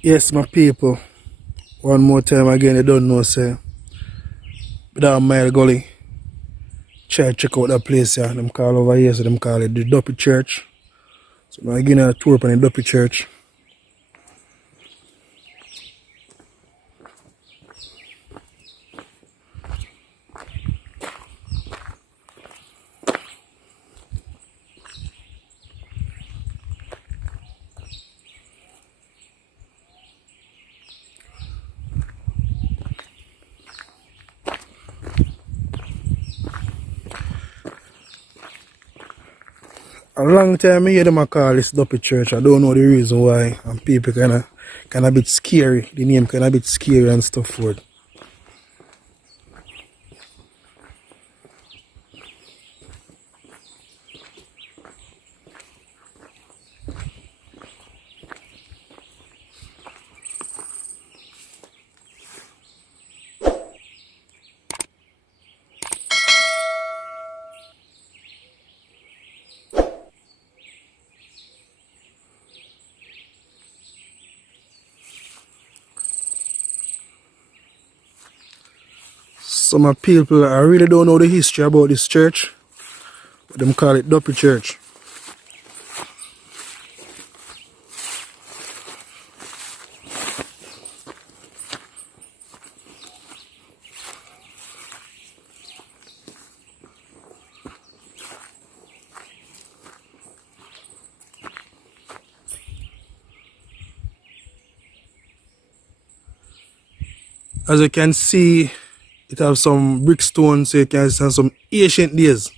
Yes, my people. One more time again, you don't know, say, down Mile Gully. Try check out that place, yeah. Them call over here, so them call it the Duppy Church. So I'm giving a tour upon the Duppy Church. A long time I hear them a call this Duppy Church. I don't know the reason why. And people kinda bit scary. The name kinda bit scary and stuff for it. Some people I really don't know the history about this church. But them call it Duppy Church. As you can see, it has some brick stone, so you can see some ancient days.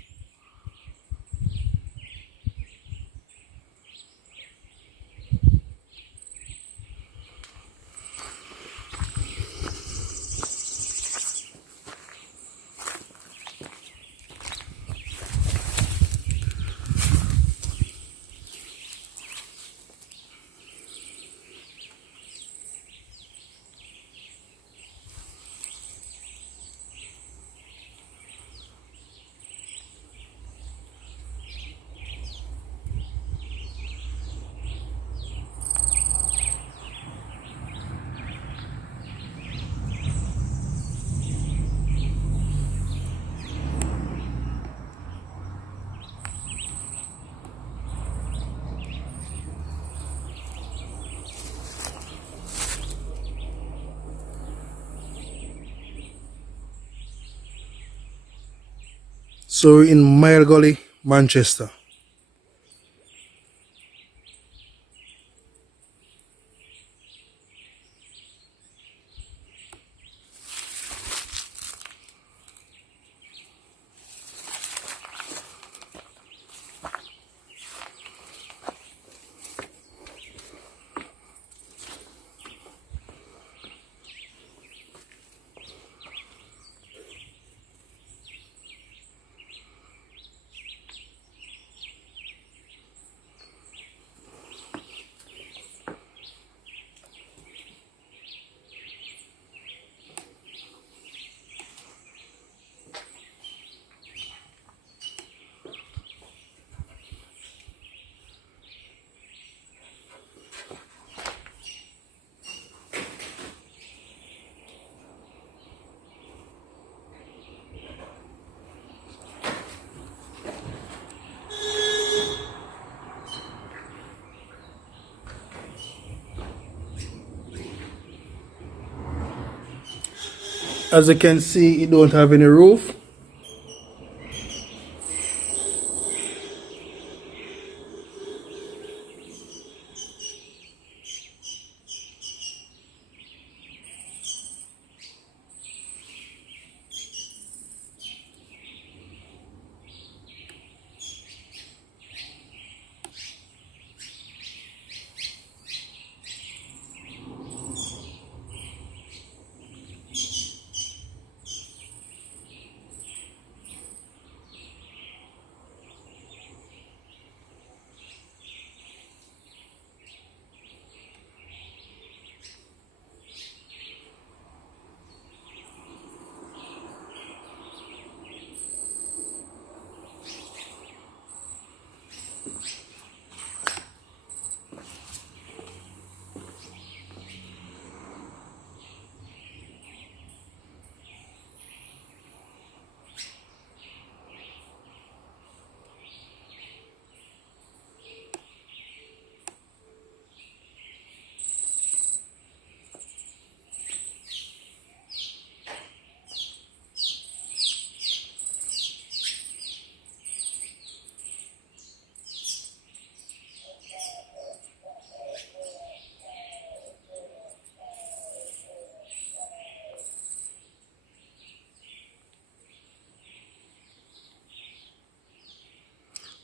So in Mile Gully, Manchester. As you can see, it don't have any roof.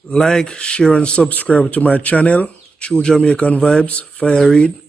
Like, share and subscribe to my channel, True Jamaican Vibes, Fire Reid.